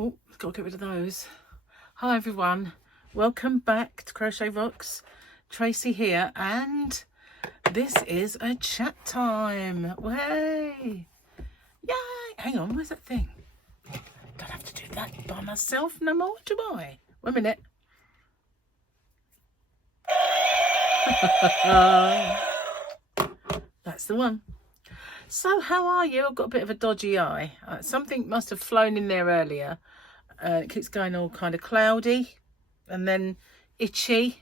Oh, got to get rid of those. Hi everyone, welcome back to Crochet Rocks. Tracy here, and this is a chat time. Way! Yay! Hang on, where's that thing? Don't have to do that by myself no more, do I? 1 minute. That's the one. So how are you? I've got a bit of a dodgy eye. Something must have flown in there earlier. It keeps going all kind of cloudy and then itchy.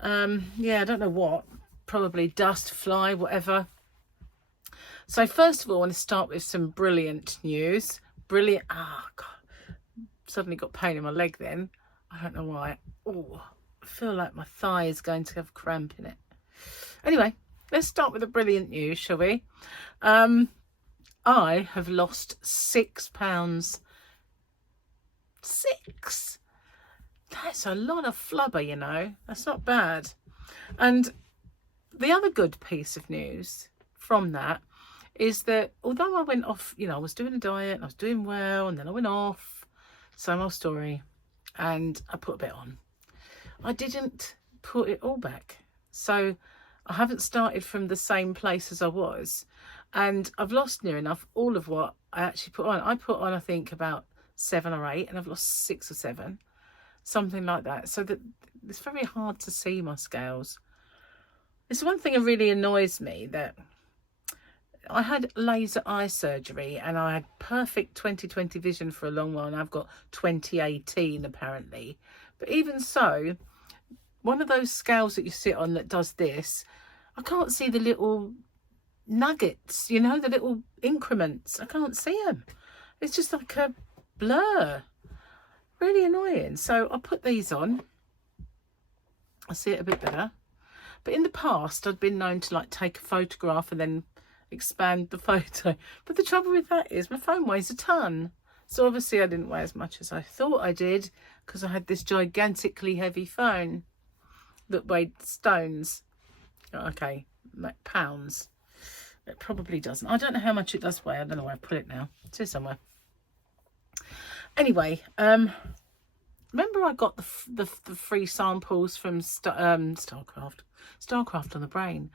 Yeah, I don't know what. Probably dust, fly, whatever. So first of all, I want to start with some brilliant news. Brilliant. God. Suddenly got pain in my leg then. I don't know why. Oh, I feel like my thigh is going to have cramp in it. Anyway, let's start with the brilliant news, shall we? I have lost 6 pounds. 6? That's a lot of flubber, you know. That's not bad. And the other good piece of news from that is that although I went off, you know, I was doing a diet and I was doing well, and then I went off, same old story, and I put a bit on. I didn't put it all back. So I haven't started from the same place as I was, and I've lost near enough all of what I actually put on. I put on, I think, about 7 or 8, and I've lost 6 or 7, something like that. So that it's very hard to see my scales. It's one thing that really annoys me, that I had laser eye surgery and I had perfect 20/20 vision for a long while, and I've got 20/18 apparently. But even so, one of those scales that you sit on that does this, I can't see the little nuggets, you know, the little increments. I can't see them. It's just like a blur. Really annoying. So I put these on. I see it a bit better. But in the past, I'd been known to like take a photograph and then expand the photo. But the trouble with that is my phone weighs a ton. So obviously I didn't weigh as much as I thought I did, because I had this gigantically heavy phone that weighed stones. Okay, like pounds. It probably doesn't. I don't know how much it does weigh. I don't know where I put it now. It's here somewhere. Anyway, remember I got the free samples from Starcraft on the Brain,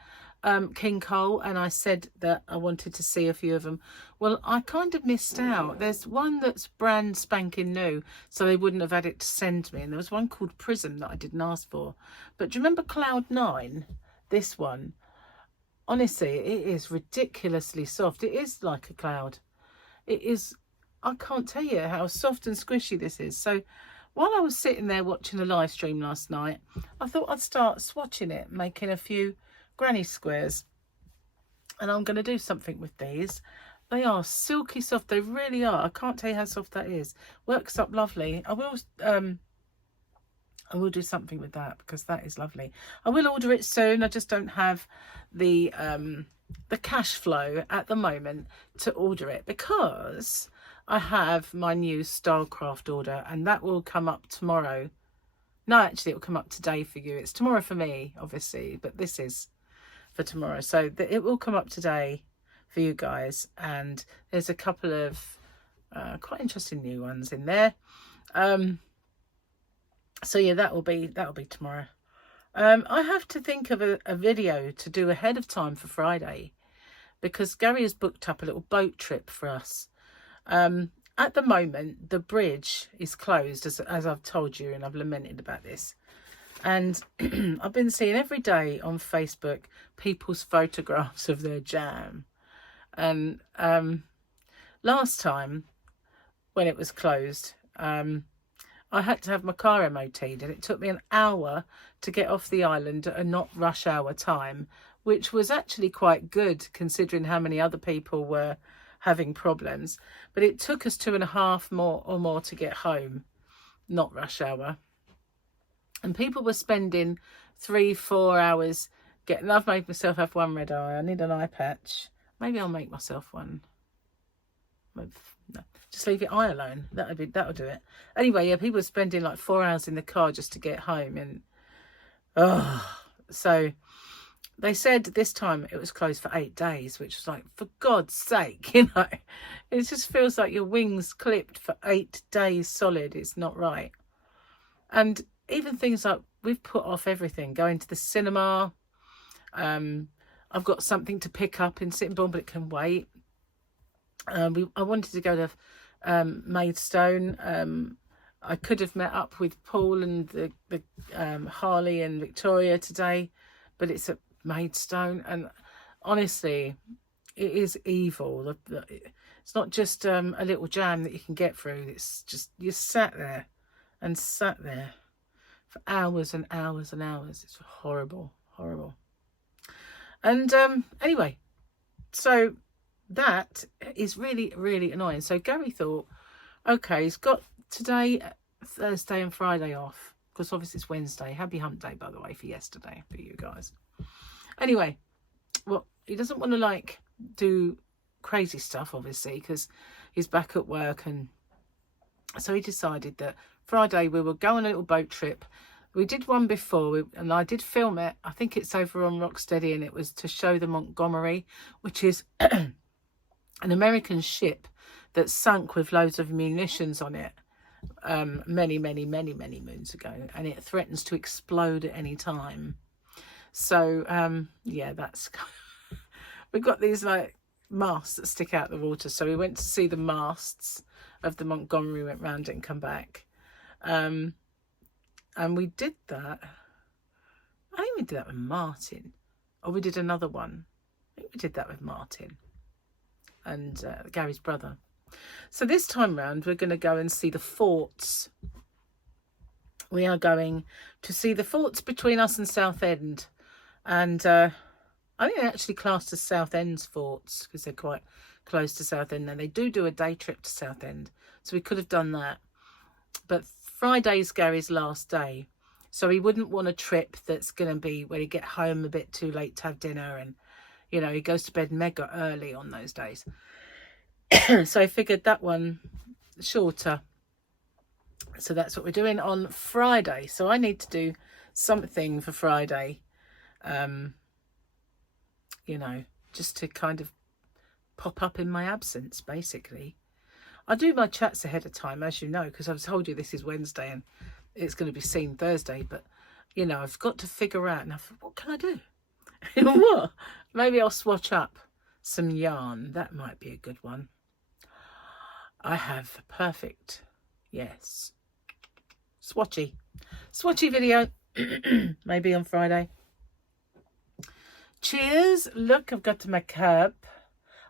King Cole, and I said that I wanted to see a few of them. Well, I kind of missed out. There's one that's brand spanking new, so they wouldn't have had it to send me, and there was one called Prism that I didn't ask for. But do you remember Cloud9? This one, honestly, it is ridiculously soft. It is like a cloud. It is. I can't tell you how soft and squishy this is. So while I was sitting there watching the live stream last night, I thought I'd start swatching it, making a few granny squares. And I'm going to do something with these. They are silky soft. They really are. I can't tell you how soft that is. Works up lovely. I will do something with that, because that is lovely. I will order it soon. I just don't have the cash flow at the moment to order it, because I have my new Starcraft order, and that will come up tomorrow. No, actually, it will come up today for you. It's tomorrow for me, obviously, but this is for tomorrow. So it will come up today for you guys, and there's a couple of quite interesting new ones in there. So yeah, that will be tomorrow. I have to think of a video to do ahead of time for Friday, because Gary has booked up a little boat trip for us. At the moment, the bridge is closed, as I've told you, and I've lamented about this. And I've been seeing every day on Facebook people's photographs of their jam. And last time, when it was closed, I had to have my car MOT'd, and it took me an hour to get off the island at a not rush hour time, which was actually quite good considering how many other people were having problems. But it took us 2.5 more to get home, not rush hour. And people were spending 3-4 hours getting. I've made myself have one red eye. I need an eye patch. Maybe I'll make myself one. No, just leave your eye alone. That'll do it. Anyway, yeah, people were spending like 4 hours in the car just to get home, and so they said this time it was closed for 8 days, which was like, for God's sake, you know, it just feels like your wings clipped for 8 days solid. It's not right. And even things like, we've put off everything, going to the cinema. I've got something to pick up in Sittingbourne, but it can wait. I wanted to go to Maidstone. I could have met up with Paul and the Harley and Victoria today, but it's at Maidstone, and honestly, it is evil. It's not just a little jam that you can get through. It's just, you sat there for hours and hours and hours. It's horrible, horrible. And anyway, so that is really, really annoying. So Gary thought, okay, he's got today, Thursday and Friday off, because obviously it's Wednesday. Happy hump day, by the way, for yesterday, for you guys. Anyway, well, he doesn't want to like do crazy stuff, obviously, because he's back at work. And so he decided that Friday we will go on a little boat trip. We did one before, and I did film it. I think it's over on Rocksteady, and it was to show the Montgomery, which is an American ship that sunk with loads of munitions on it many moons ago, and it threatens to explode at any time. So yeah, that's we've got these like masts that stick out the water. So we went to see the masts of the Montgomery, went round it and come back. And we did that. I think we did that with Martin. Or we did another one. I think we did that with Martin and Gary's brother. So this time round, we're going to go and see the forts. We are going to see the forts between us and Southend. And I think they're actually classed as Southend's forts, because they're quite close to Southend. And they do a day trip to Southend. So we could have done that. But Friday's Gary's last day, so he wouldn't want a trip that's going to be where he get home a bit too late to have dinner, and you know, he goes to bed mega early on those days. So I figured that one shorter. So that's what we're doing on Friday. So I need to do something for Friday, you know, just to kind of pop up in my absence, basically. I do my chats ahead of time, as you know, because I've told you this is Wednesday and it's going to be seen Thursday. But, you know, I've got to figure out, and I thought, what can I do? What? Maybe I'll swatch up some yarn. That might be a good one. I have perfect, yes, swatchy video, maybe on Friday. Cheers. Look, I've got to make up.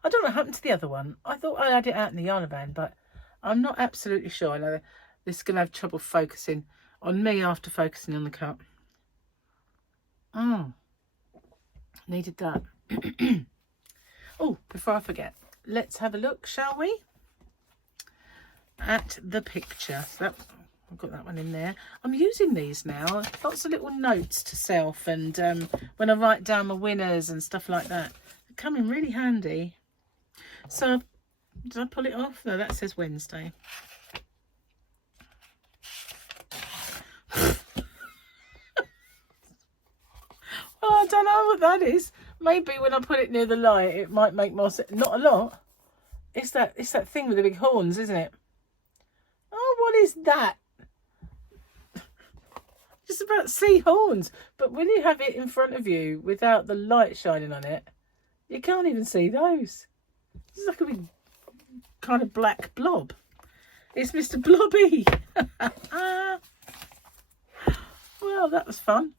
I don't know what happened to the other one. I thought I had it out in the yarn van, but I'm not absolutely sure. I know this is going to have trouble focusing on me after focusing on the cup. Oh, needed that. Oh, before I forget, let's have a look, shall we? At the picture. So that, I've got that one in there. I'm using these now. Lots of little notes to self, and when I write down my winners and stuff like that, they come in really handy. So, did I pull it off? No, that says Wednesday. Well, I don't know what that is. Maybe when I put it near the light, it might make more sense. Not a lot. It's that thing with the big horns, isn't it? Oh, what is that? Just about see horns. But when you have it in front of you without the light shining on it, you can't even see those. It's like a big kind of black blob. It's Mr. Blobby. Well, that was fun.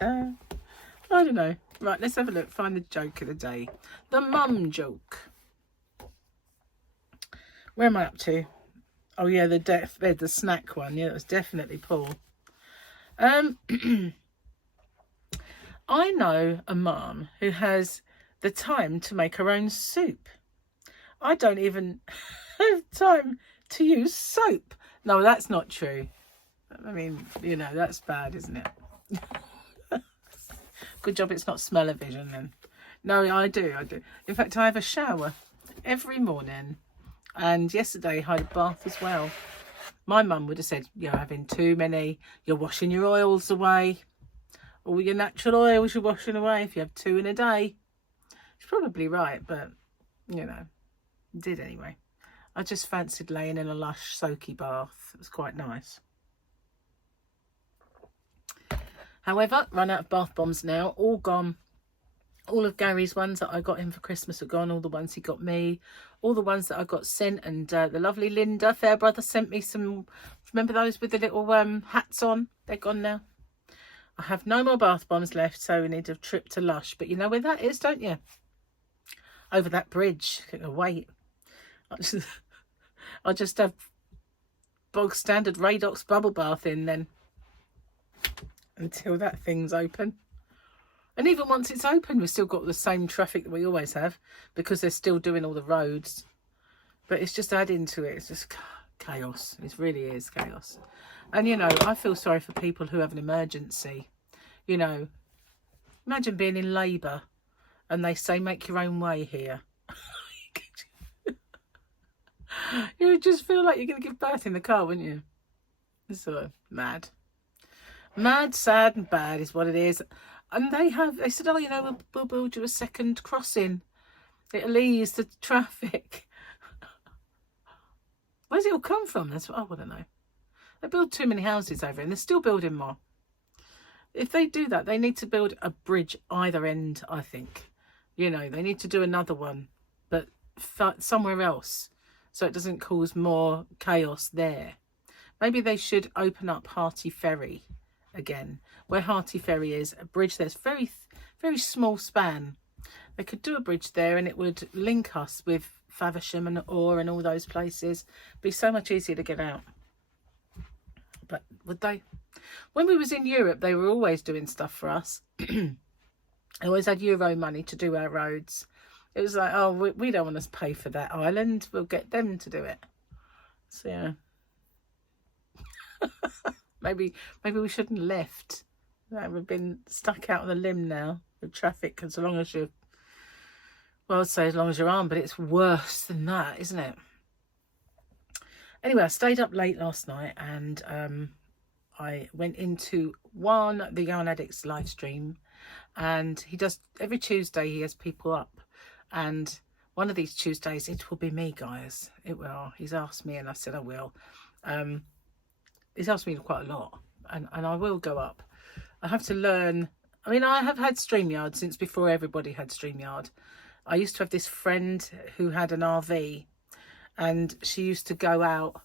I don't know. Right, let's have a look. Find the joke of the day. The mum joke. Where am I up to? Oh yeah, the snack one. Yeah, it was definitely Paul. I know a mum who has the time to make her own soup. I don't even have time to use soap. No, that's not true. I mean, you know, that's bad, isn't it? Good job it's not smell-o-vision then. No, I do. In fact, I have a shower every morning. And yesterday I had a bath as well. My mum would have said, you're having too many, you're washing your oils away. All your natural oils you're washing away if you have 2 in a day. She's probably right, but, you know, did anyway. I just fancied laying in a lush soaky bath. It was quite nice. However, run out of bath bombs now. All gone. All of Gary's ones that I got him for Christmas are gone. All the ones he got me. All the ones that I got sent. And the lovely Linda Fairbrother sent me some. Remember those with the little hats on? They're gone now. I have no more bath bombs left. So we need a trip to Lush. But you know where that is, don't you? Over that bridge. Wait. I'll just have bog standard Radox bubble bath in then. Until that thing's open. And even once it's open, we've still got the same traffic that we always have, because they're still doing all the roads. But it's just adding to it. It's just chaos. It really is chaos. And, you know, I feel sorry for people who have an emergency. You know, imagine being in labour and they say, make your own way here. You would just feel like you're going to give birth in the car, wouldn't you? It's sort of mad. Mad, sad and bad is what it is. And they said, oh, you know, we'll build you a second crossing. It'll ease the traffic. Where's it all come from? That's what I want to know. They build too many houses over, and they're still building more. If they do that, they need to build a bridge either end, I think. You know, they need to do another one, but somewhere else, so it doesn't cause more chaos there. Maybe they should open up Hearty Ferry again, where Hearty Ferry is, a bridge that's very, very small span. They could do a bridge there, and it would link us with Faversham and Orr and all those places. Be so much easier to get out. But would they? When we was in Europe, they were always doing stuff for us. They always had Euro money to do our roads. It was like, oh, we don't want to pay for that island. We'll get them to do it. So, yeah. Maybe we shouldn't have left. We've been stuck out on a limb now with traffic. As long as you're, well, I'd say as long as you're armed, but it's worse than that, isn't it? Anyway, I stayed up late last night, and I went into the Yarn Addicts live stream, and he does every Tuesday. He has people up, and one of these Tuesdays it will be me, guys. It will. He's asked me, and I said I will. He's asked me quite a lot, and I will go up. I have to learn. I mean, I have had StreamYard since before everybody had StreamYard. I used to have this friend who had an RV, and she used to go out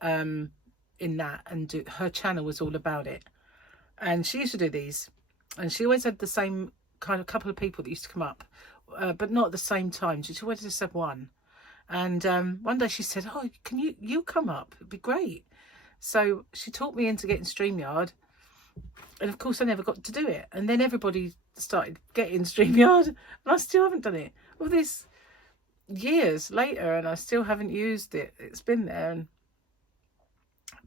in that and do. Her channel was all about it, and she used to do these, and she always had the same kind of couple of people that used to come up, but not at the same time. She always just had one. And one day she said, oh, can you come up? It'd be great. So she taught me into getting StreamYard, and of course I never got to do it. And then everybody started getting StreamYard, and I still haven't done it. All this years later, and I still haven't used it. It's been there,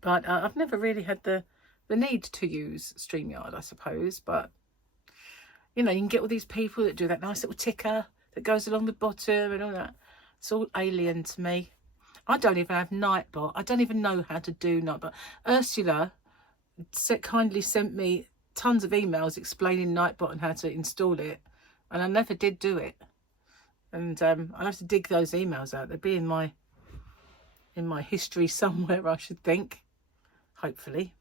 but I've never really had the need to use StreamYard, I suppose. But you know, you can get all these people that do that nice little ticker that goes along the bottom and all that. It's all alien to me. I don't even have Nightbot. I don't even know how to do Nightbot. Ursula kindly sent me tons of emails explaining Nightbot and how to install it, and I never did do it. And I'll have to dig those emails out. They'll be in my history somewhere, I should think. Hopefully.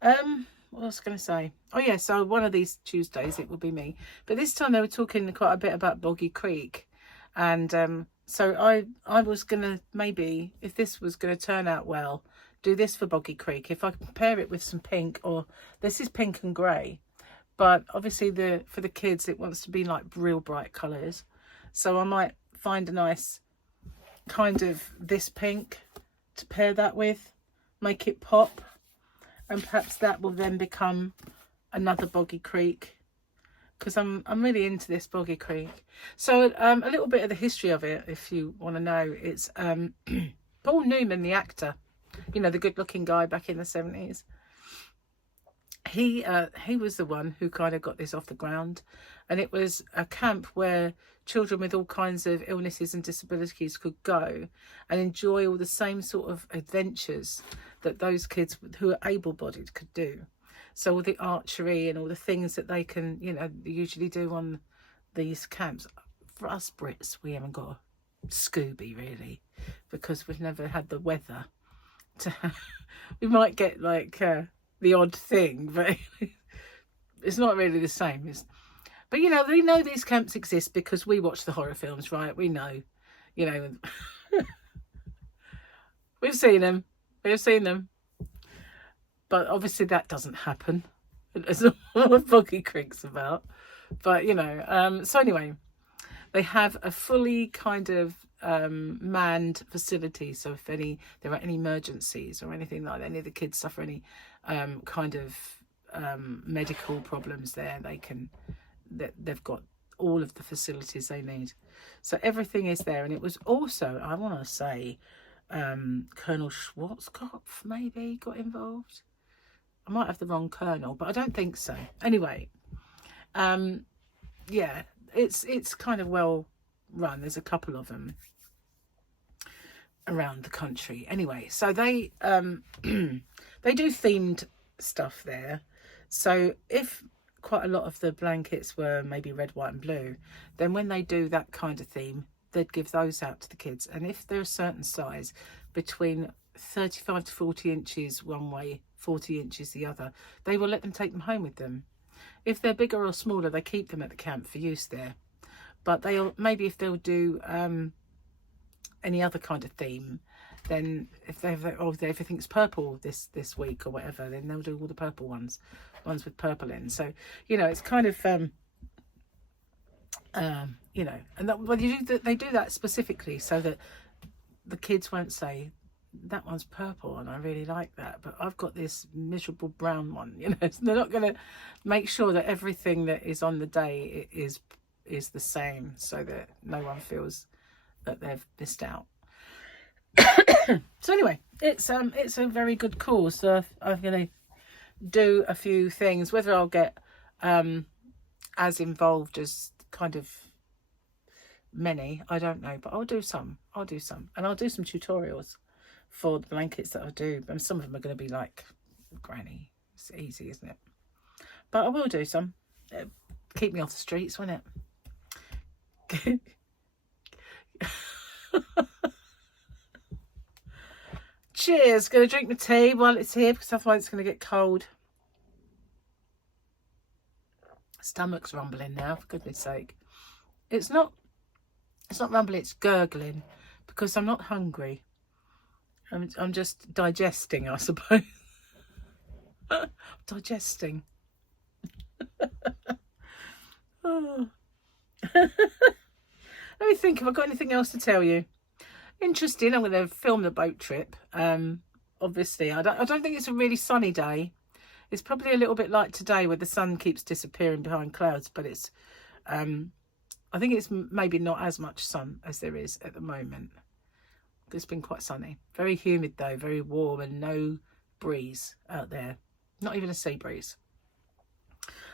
What was I going to say? Oh yeah, so one of these Tuesdays it will be me. But this time they were talking quite a bit about Boggy Creek, and so I was going to, maybe, if this was going to turn out well, do this for Boggy Creek. If I pair it with some pink, or this is pink and grey, but obviously for the kids it wants to be like real bright colours. So I might find a nice kind of this pink to pair that with, make it pop, and perhaps that will then become another Boggy Creek. Because I'm really into this Boggy Creek. So a little bit of the history of it, if you want to know. It's Paul Newman, the actor, you know, the good-looking guy back in the 70s. He was the one who kind of got this off the ground, and it was a camp where children with all kinds of illnesses and disabilities could go and enjoy all the same sort of adventures that those kids who are able-bodied could do. So all the archery and all the things that they can, you know, usually do on these camps. For us Brits, we haven't got a Scooby really, because we've never had the weather to we might get like the odd thing, but it's not really the same. But you know, we know these camps exist because we watch the horror films, right? We know, you know. We've seen them. But obviously that doesn't happen. That's not what Boggy Creek's about. But, you know, so anyway, they have a fully kind of manned facility. So if there are any emergencies or anything like that, any of the kids suffer any kind of medical problems there, they've got all of the facilities they need. So everything is there. And it was also, I want to say, Colonel Schwarzkopf maybe got involved. I might have the wrong colonel, but I don't think so. Anyway, yeah, it's kind of well run. There's a couple of them around the country. Anyway, so they they do themed stuff there. So if quite a lot of the blankets were maybe red, white and blue, then when they do that kind of theme, they'd give those out to the kids. And if they're a certain size, between 35 to 40 inches one way, 40 inches the other, they will let them take them home with them. If they're bigger or smaller, they keep them at the camp for use there. But maybe if they'll do any other kind of theme, then if everything's purple this week or whatever, then they'll do all the purple ones with purple in. So, you know, it's kind of you know, and they do that specifically so that the kids won't say that one's purple and I really like that, but I've got this miserable brown one. You know, so they're not going to make sure that everything that is on the day is the same, so that no one feels that they've missed out. So anyway, it's a very good cause. So I'm going to do a few things. Whether I'll get as involved as kind of many, I don't know, but I'll do some, and I'll do some tutorials for the blankets that I do. And some of them are going to be like granny. It's easy, isn't it? But I will do some. It'll keep me off the streets, won't it? Cheers. Gonna drink my tea while it's here, because otherwise it's gonna get cold. Stomach's rumbling now, for goodness sake. It's not rumbling, it's gurgling, because I'm not hungry. I'm just digesting, I suppose. Digesting. Oh. Let me think if I've got anything else to tell you. Interesting. I'm going to film the boat trip. Obviously, I don't think it's a really sunny day. It's probably a little bit like today, where the sun keeps disappearing behind clouds. But it's, I think it's maybe not as much sun as there is at the moment. It's been quite sunny. Very humid though, very warm, and no breeze out there. Not even a sea breeze.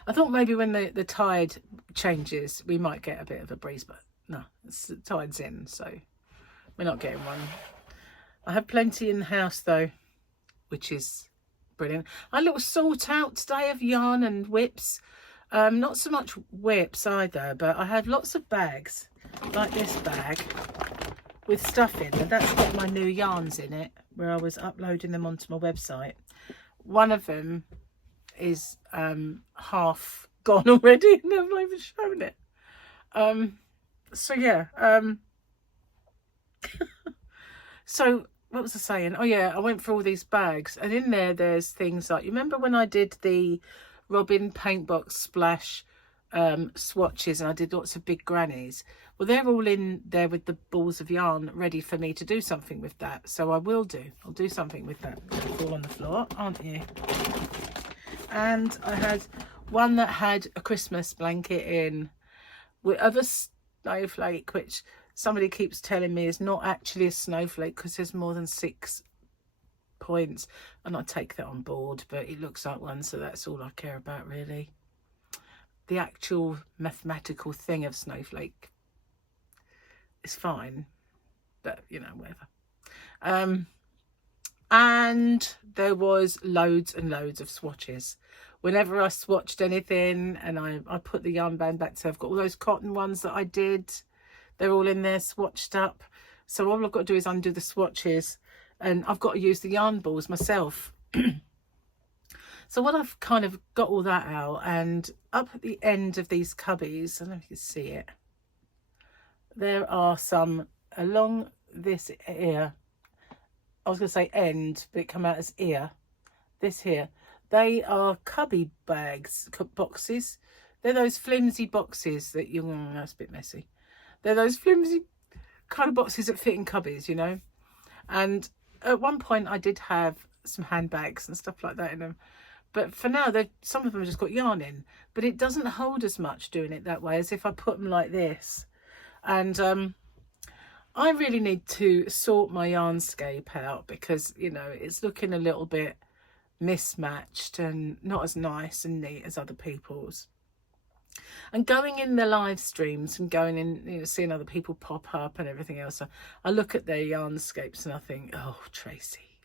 I thought maybe when the tide changes, we might get a bit of a breeze, but no, the tide's in, so we're not getting one. I have plenty in the house though, which is brilliant. I had a little sort out today of yarn and whips. Not so much whips either, but I have lots of bags, like this bag, with stuff in, and that's got my new yarns in it, where I was uploading them onto my website. One of them is half gone already, and I've not even shown it. So yeah, so what was I saying? Oh yeah, I went through all these bags, and in there's things like, you remember when I did the Robin Paintbox Splash swatches, and I did lots of big grannies? Well, they're all in there with the balls of yarn ready for me to do something with that. So I'll do something with that. All on the floor, aren't you? And I had one that had a Christmas blanket in with other snowflake, which somebody keeps telling me is not actually a snowflake because there's more than 6 points, and I take that on board, but it looks like one, so that's all I care about really. the actual mathematical thing of snowflake is fine, but you know, whatever. And there was loads and loads of swatches. Whenever I swatched anything, and I put the yarn band back, so I've got all those cotton ones that I did, they're all in there swatched up. So all I've got to do is undo the swatches, and I've got to use the yarn balls myself. So what I've kind of got all that out, and up at the end of these cubbies, I don't know if you can see it, there are some along this ear. I was going to say end, but it come out as ear. This here. They are cubby bags, boxes. They're those flimsy boxes that you... that's a bit messy. They're those flimsy kind of boxes that fit in cubbies, you know. And at one point I did have some handbags and stuff like that in them. But for now, some of them have just got yarn in. But it doesn't hold as much doing it that way as if I put them like this. And I really need to sort my yarnscape out because, you know, it's looking a little bit mismatched and not as nice and neat as other people's. And going in the live streams and going in, you know, seeing other people pop up and everything else, I look at their yarnscapes and I think, oh, Tracy,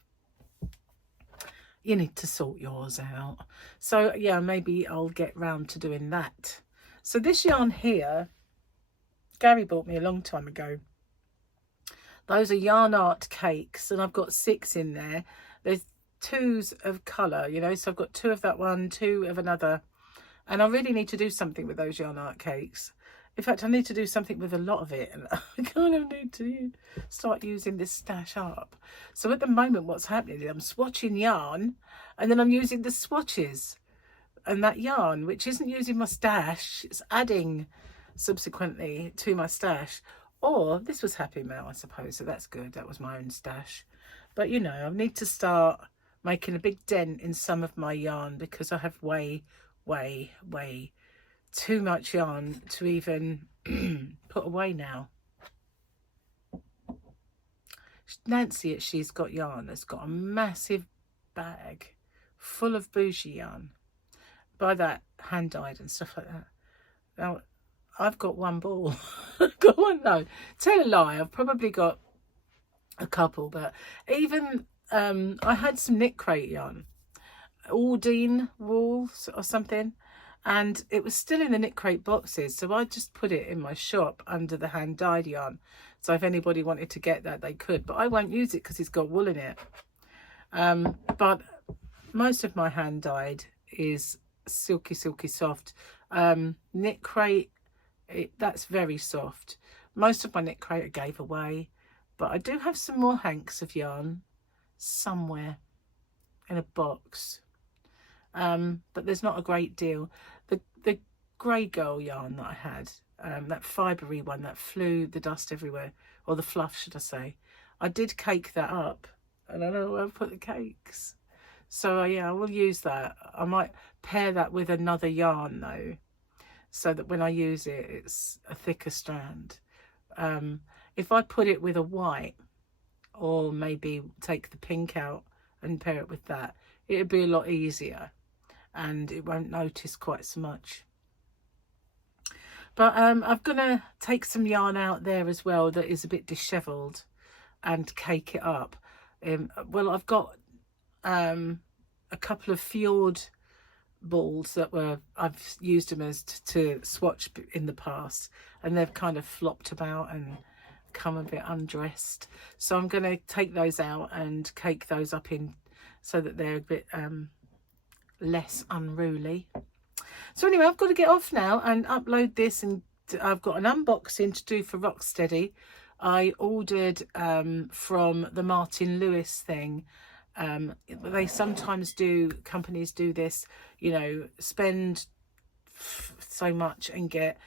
you need to sort yours out. So yeah, maybe I'll get round to doing that. So this yarn here, Gary bought me a long time ago. Those are yarn art cakes, and I've got 6 in there. There's 2s of colour, you know, so I've got 2 of that one, 2 of another. And I really need to do something with those yarn art cakes. In fact, I need to do something with a lot of it. And I kind of need to start using this stash up. So at the moment, what's happening is I'm swatching yarn, and then I'm using the swatches and that yarn, which isn't using my stash. It's adding subsequently to my stash. Or this was Happy Mail, I suppose. So that's good. That was my own stash. But, you know, I need to start making a big dent in some of my yarn because I have way too much yarn to even put away now. Nancy at She's Got Yarn has got a massive bag full of bougie yarn. Buy that hand dyed and stuff like that. Now I've got one ball. I've got one, no, tell a lie, I've probably got a couple, but even I had some knit crate yarn, Aldine wool or something, and it was still in the knit crate boxes, so I just put it in my shop under the hand dyed yarn, so if anybody wanted to get that they could, but I won't use it because it's got wool in it. But most of my hand dyed is silky soft. Knit crate, that's very soft. Most of my knit crate I gave away, but I do have some more hanks of yarn somewhere in a box, but there's not a great deal. The grey girl yarn that I had, that fibery one that flew the dust everywhere, or the fluff should I say, I did cake that up, and I don't know where I put the cakes. So yeah, I will use that. I might pair that with another yarn though, so that when I use it, it's a thicker strand. If I put it with a white, or maybe take the pink out and pair it with that, it'd be a lot easier and it won't notice quite so much. But I'm gonna take some yarn out there as well that is a bit dishevelled and cake it up. Well, I've got a couple of fjord balls that I've used them as to swatch in the past, and they've kind of flopped about and come a bit undressed, so I'm going to take those out and cake those up in so that they're a bit less unruly. So anyway, I've got to get off now and upload this, and I've got an unboxing to do for Rocksteady. I ordered from the Martin Lewis thing. They sometimes do, companies do this, you know, spend so much and get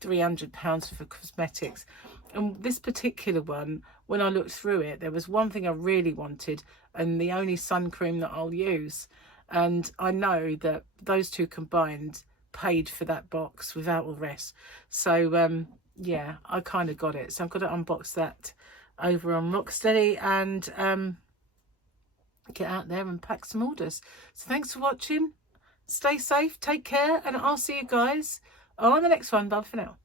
£300 for cosmetics. And this particular one, when I looked through it, there was one thing I really wanted, and the only sun cream that I'll use. And I know that those two combined paid for that box without all the rest. So yeah, I kind of got it. So I've got to unbox that over on Rocksteady and get out there and pack some orders. So thanks for watching. stay safe, take care, and I'll see you guys on the next one. Bye for now.